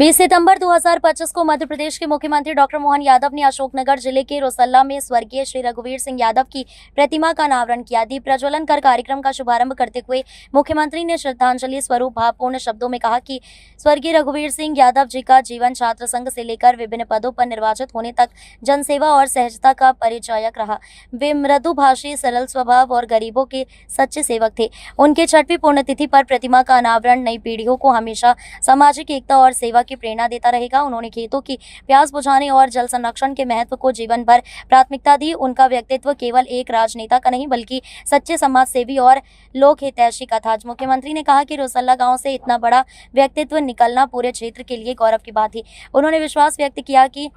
20 सितंबर 2025 को मध्य प्रदेश के मुख्यमंत्री डॉक्टर मोहन यादव ने अशोकनगर जिले के रोसल्ला में स्वर्गीय श्री रघुवीर सिंह यादव की प्रतिमा का अनावरण किया। दीप प्रज्वलन कर कार्यक्रम का शुभारंभ करते हुए मुख्यमंत्री ने श्रद्धांजलि स्वरूप भावपूर्ण शब्दों में कहा कि स्वर्गीय रघुवीर सिंह यादव जी का जीवन छात्र संघ से लेकर विभिन्न पदों पर निर्वाचित होने तक जनसेवा और सहजता का परिचायक रहा। वे मृदुभाषी, सरल स्वभाव और गरीबों के सच्चे सेवक थे। उनके 6वीं पुण्यतिथि पर प्रतिमा का अनावरण नई पीढ़ियों को हमेशा सामाजिक एकता और सेवा की प्रेरणा देता रहेगा। उन्होंने खेतों की प्यास बुझाने और जल संरक्षण के महत्व को जीवन भर प्राथमिकता दी। उनका व्यक्तित्व केवल एक राजनेता का नहीं बल्कि सच्चे समाज सेवी और लोक हितैषी का था। मुख्यमंत्री ने कहा कि रोसल्ला गांव से इतना बड़ा व्यक्तित्व निकलना पूरे क्षेत्र के लिए गौरव की बात थी। उन्होंने विश्वास व्यक्त किया कि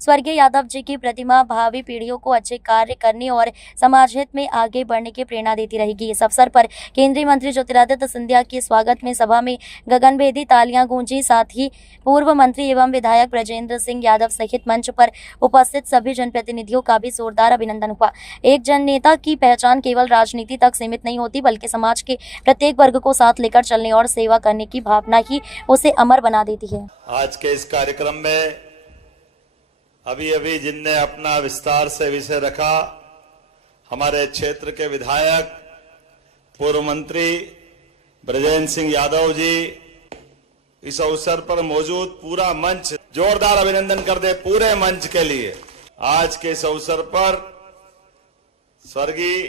स्वर्गीय यादव जी की प्रतिमा भावी पीढ़ियों को अच्छे कार्य करने और समाज हित में आगे बढ़ने की प्रेरणा देती रहेगी। इस अवसर पर केंद्रीय मंत्री ज्योतिरादित्य सिंधिया की स्वागत में सभा में गगनभेदी तालियां गूंजी। साथ ही पूर्व मंत्री एवं विधायक ब्रजेंद्र सिंह यादव सहित मंच पर उपस्थित सभी जनप्रतिनिधियों का भी जोरदार अभिनंदन हुआ। एक जननेता की पहचान केवल राजनीति तक सीमित नहीं होती बल्कि समाज के प्रत्येक वर्ग को साथ लेकर चलने और सेवा करने की भावना ही उसे अमर बना देती है। आज के इस कार्यक्रम में अभी जिनने अपना विस्तार से विषय रखा, हमारे क्षेत्र के विधायक पूर्व मंत्री ब्रजेंद्र सिंह यादव जी, इस अवसर पर मौजूद पूरा मंच जोरदार अभिनंदन कर दे पूरे मंच के लिए। आज के इस अवसर पर स्वर्गीय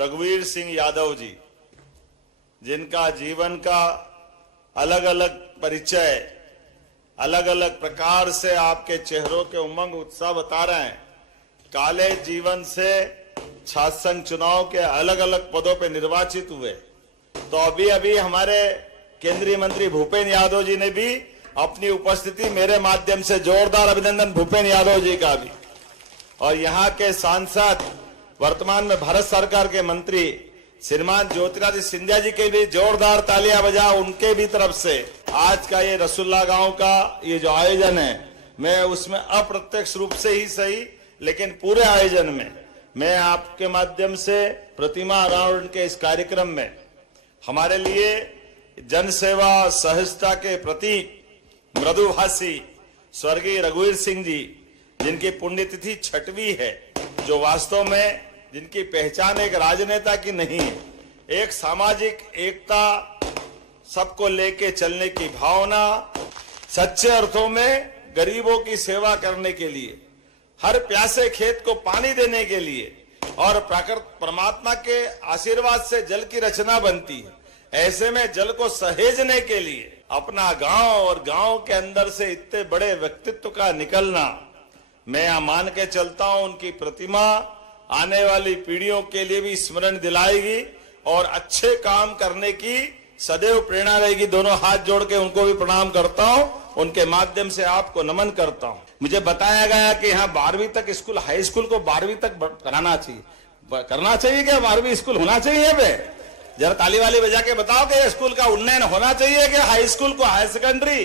रघुवीर सिंह यादव जी, जिनका जीवन का अलग अलग परिचय अलग अलग प्रकार से आपके चेहरों के उमंग उत्साह बता रहे हैं। कॉलेज जीवन से छात्र संघ चुनाव के अलग अलग पदों पर निर्वाचित हुए, तो अभी हमारे केंद्रीय मंत्री भूपेंद्र यादव जी ने भी अपनी उपस्थिति मेरे माध्यम से जोरदार अभिनंदन भूपेंद्र यादव जी का भी, और यहाँ के सांसद वर्तमान में भारत सरकार के मंत्री श्रीमान ज्योतिरादित्य सिंधिया जी के भी जोरदार तालियां बजा उनके भी तरफ से। आज का ये रसुल्ला गांव का ये जो आयोजन है, मैं उसमें अप्रत्यक्ष रूप से ही सही लेकिन पूरे आयोजन में मैं आपके माध्यम से प्रतिमा अनावरण के इस कार्यक्रम में हमारे लिए जनसेवा सहजता के प्रतीक मृदुभाषी स्वर्गीय रघुवीर सिंह जी, जिनकी पुण्यतिथि 6वीं है, जो वास्तव में जिनकी पहचान एक राजनेता की नहीं है, एक सामाजिक एकता, सबको लेके चलने की भावना, सच्चे अर्थों में गरीबों की सेवा करने के लिए, हर प्यासे खेत को पानी देने के लिए, और परमात्मा के आशीर्वाद से जल की रचना बनती है। ऐसे में जल को सहेजने के लिए अपना गांव और गांव के अंदर से इतने बड़े व्यक्तित्व का निकलना, मैं मान के चलता हूं उनकी प्रतिमा आने वाली पीढ़ियों के लिए भी स्मरण दिलाएगी और अच्छे काम करने की सदैव प्रेरणा रहेगी। दोनों हाथ जोड़ के उनको भी प्रणाम करता हूं, उनके माध्यम से आपको नमन करता हूं। मुझे बताया गया कि यहाँ 12वीं तक स्कूल, हाई स्कूल को 12वीं तक कराना चाहिए, करना चाहिए क्या? 12वीं स्कूल होना चाहिए बे? जरा ताली वाली बजा के बताओ कि स्कूल का उन्नयन होना चाहिए कि हाई स्कूल को हायर सेकेंडरी।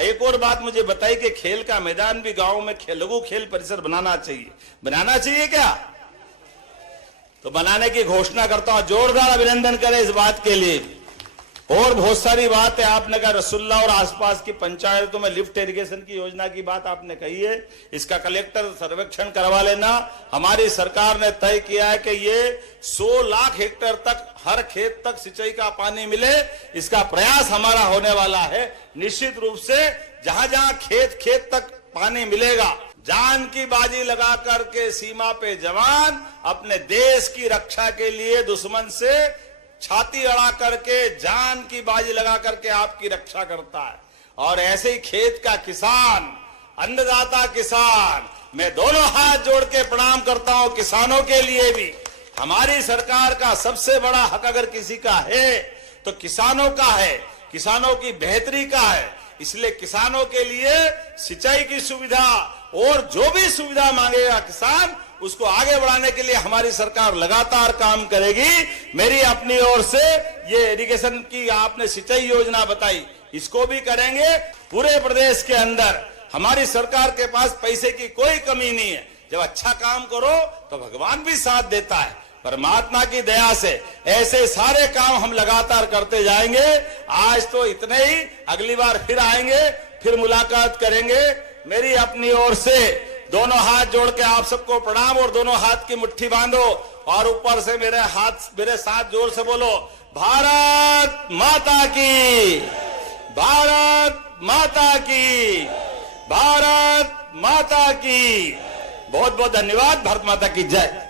एक और बात मुझे बताई कि खेल का मैदान भी गाँव में लघु खेल परिसर बनाना चाहिए क्या? तो बनाने की घोषणा करता हूं। जोरदार अभिनंदन करें इस बात के लिए। और बहुत सारी बात है, आपने कहा रसुल्ला और आसपास की पंचायतों में लिफ्ट इरिगेशन की योजना की बात आपने कही है, इसका कलेक्टर सर्वेक्षण करवा लेना। हमारी सरकार ने तय किया है कि ये 100 लाख हेक्टेयर तक हर खेत तक सिंचाई का पानी मिले, इसका प्रयास हमारा होने वाला है। निश्चित रूप से जहां जहां खेत तक पानी मिलेगा, जान की बाजी लगा करके सीमा पे जवान अपने देश की रक्षा के लिए दुश्मन से छाती अड़ा करके जान की बाजी लगा करके आपकी रक्षा करता है। और ऐसे ही खेत का किसान, अन्नदाता किसान, मैं दोनों हाथ जोड़ के प्रणाम करता हूं। किसानों के लिए भी हमारी सरकार का सबसे बड़ा हक अगर किसी का है तो किसानों का है, किसानों की बेहतरी का है। इसलिए किसानों के लिए सिंचाई की सुविधा और जो भी सुविधा मांगेगा किसान, उसको आगे बढ़ाने के लिए हमारी सरकार लगातार काम करेगी। मेरी अपनी ओर से ये इरिगेशन की आपने सिंचाई योजना बताई, इसको भी करेंगे। पूरे प्रदेश के अंदर हमारी सरकार के पास पैसे की कोई कमी नहीं है। जब अच्छा काम करो तो भगवान भी साथ देता है। परमात्मा की दया से ऐसे सारे काम हम लगातार करते जाएंगे। आज तो इतने ही, अगली बार फिर आएंगे फिर मुलाकात करेंगे। मेरी अपनी ओर से दोनों हाथ जोड़ के आप सबको प्रणाम, और दोनों हाथ की मुट्ठी बांधो और ऊपर से मेरे साथ जोर से बोलो, भारत माता की, भारत माता की, भारत माता की। बहुत बहुत धन्यवाद। भारत माता की जय।